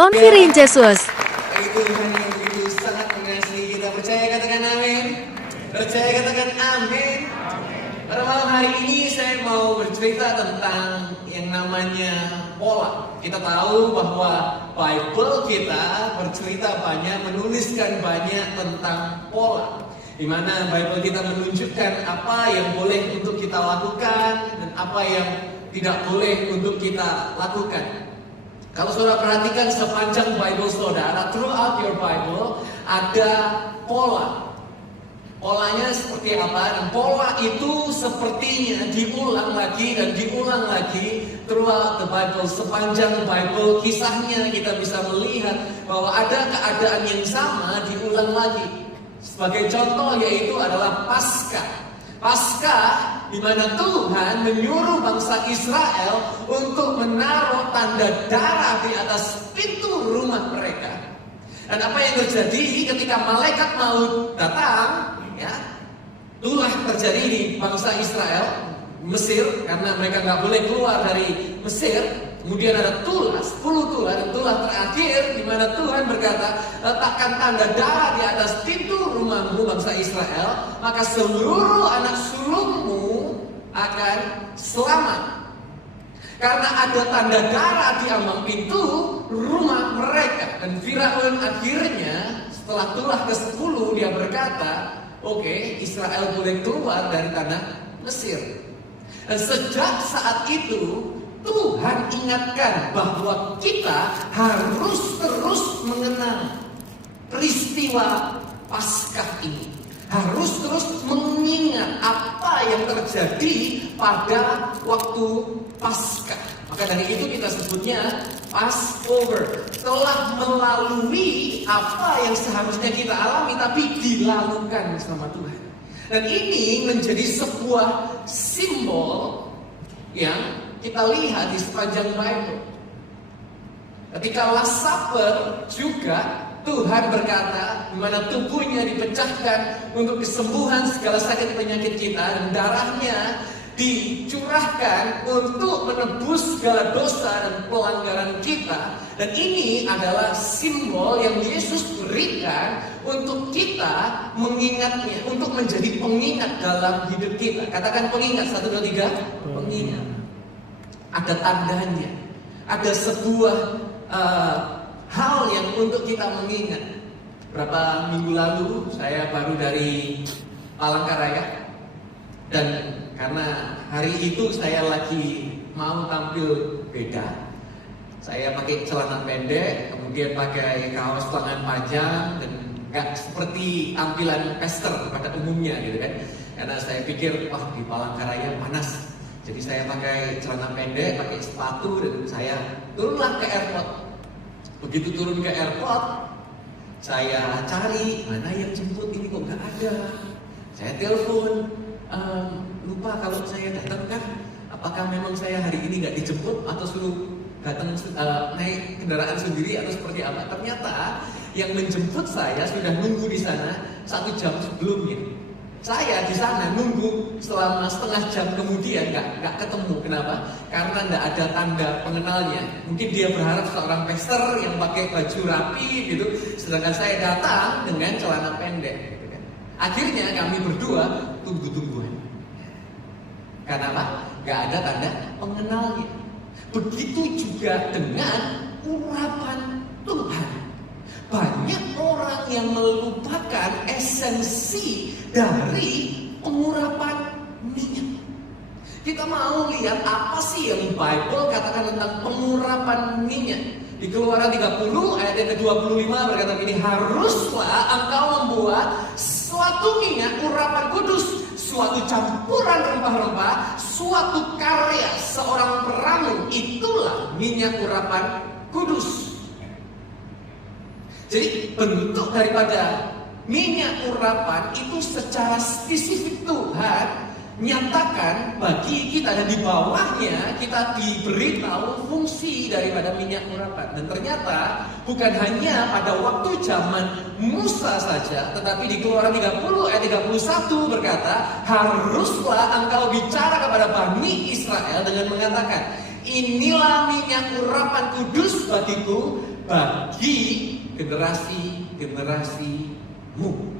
Onfirin Yesus. Itu Tuhan yang begitu sangat mengasihi kita. Percaya katakan amin. Percaya katakan amin. Pada malam hari ini saya mau bercerita tentang yang namanya pola. Kita tahu bahwa Bible kita bercerita banyak, menuliskan banyak tentang pola. Di mana Bible kita menunjukkan apa yang boleh untuk kita lakukan dan apa yang tidak boleh untuk kita lakukan. Kalau saudara perhatikan sepanjang Bible saudara, throughout your Bible ada pola. Polanya seperti apa? Dan pola itu sepertinya diulang lagi dan diulang lagi throughout the Bible. Sepanjang Bible kisahnya kita bisa melihat bahwa ada keadaan yang sama diulang lagi. Sebagai contoh yaitu adalah Paskah. Paskah di mana Tuhan menyuruh bangsa Israel untuk menaruh tanda darah di atas pintu rumah mereka. Dan apa yang terjadi ketika malaikat maut datang, ya, itulah terjadi di bangsa Israel, Mesir, karena mereka nggak boleh keluar dari Mesir. Kemudian ada tulah, 10 tulah, dan tulah terakhir di mana Tuhan berkata, letakkan tanda darah di atas pintu rumahmu bangsa Israel, maka seluruh anak sulungmu akan selamat. Karena ada tanda darah di ambang pintu rumah mereka. Dan Firaun akhirnya setelah tulah ke-10 dia berkata, oke, Israel boleh keluar dari tanah Mesir. Dan sejak saat itu Tuhan ingatkan bahwa kita harus terus mengenal peristiwa Paskah ini. Harus terus mengingat apa yang terjadi pada waktu Paskah. Maka dari itu kita sebutnya Passover. Telah melalui apa yang seharusnya kita alami tapi dilakukan sama Tuhan. Dan ini menjadi sebuah simbol yang kita lihat di sepanjang Bible. Ketika Last Supper juga Tuhan berkata di mana tubuhnya dipecahkan untuk kesembuhan segala sakit penyakit kita dan darahnya dicurahkan untuk menebus segala dosa dan pelanggaran kita. Dan ini adalah simbol yang Yesus berikan untuk kita mengingatnya, untuk menjadi pengingat dalam hidup kita. Katakan pengingat, 1, 2, 3, pengingat. Ada tandanya, ada sebuah hal yang untuk kita mengingat. Berapa minggu lalu saya baru dari Palangkaraya, dan karena hari itu saya lagi mau tampil beda. Saya pakai celana pendek, kemudian pakai kaos lengan panjang, dan gak seperti tampilan pester pada umumnya gitu kan. Karena saya pikir, wah di Palangkaraya panas. Jadi saya pakai celana pendek, pakai sepatu, dan saya turunlah ke airport. Begitu turun ke airport, saya cari mana yang jemput ini kok gak ada. Saya telepon, lupa kalau saya datang kan, apakah memang saya hari ini gak dijemput atau suruh datang naik kendaraan sendiri atau seperti apa. Ternyata yang menjemput saya sudah nunggu di sana 1 jam sebelumnya. Saya di sana nunggu selama setengah jam kemudian nggak ketemu. Kenapa? Karena nggak ada tanda pengenalnya. Mungkin dia berharap seorang pastor yang pakai baju rapi gitu, sedangkan saya datang dengan celana pendek. Gitu kan. Akhirnya kami berdua tunggu-tungguan. Kenapa? Nggak ada tanda pengenalnya. Begitu juga dengan urapan Tuhan. Banyak orang yang melupakan esensi dari pengurapan minyak. Kita mau lihat apa sih yang Bible katakan tentang pengurapan minyak. Di Keluaran 30 ayat yang ke-25 berkata begini, haruslah engkau membuat suatu minyak urapan kudus, suatu campuran rempah-rempah, suatu karya seorang peramu, itulah minyak urapan kudus. Jadi bentuk daripada minyak urapan itu secara spesifik Tuhan nyatakan bagi kita, dan di bawahnya kita diberitahu fungsi daripada minyak urapan. Dan ternyata bukan hanya pada waktu zaman Musa saja, tetapi di Keluaran 30 ayat 31 berkata, haruslah engkau bicara kepada Bani Israel dengan mengatakan, inilah minyak urapan kudus bagiku, bagi generasi-generasimu.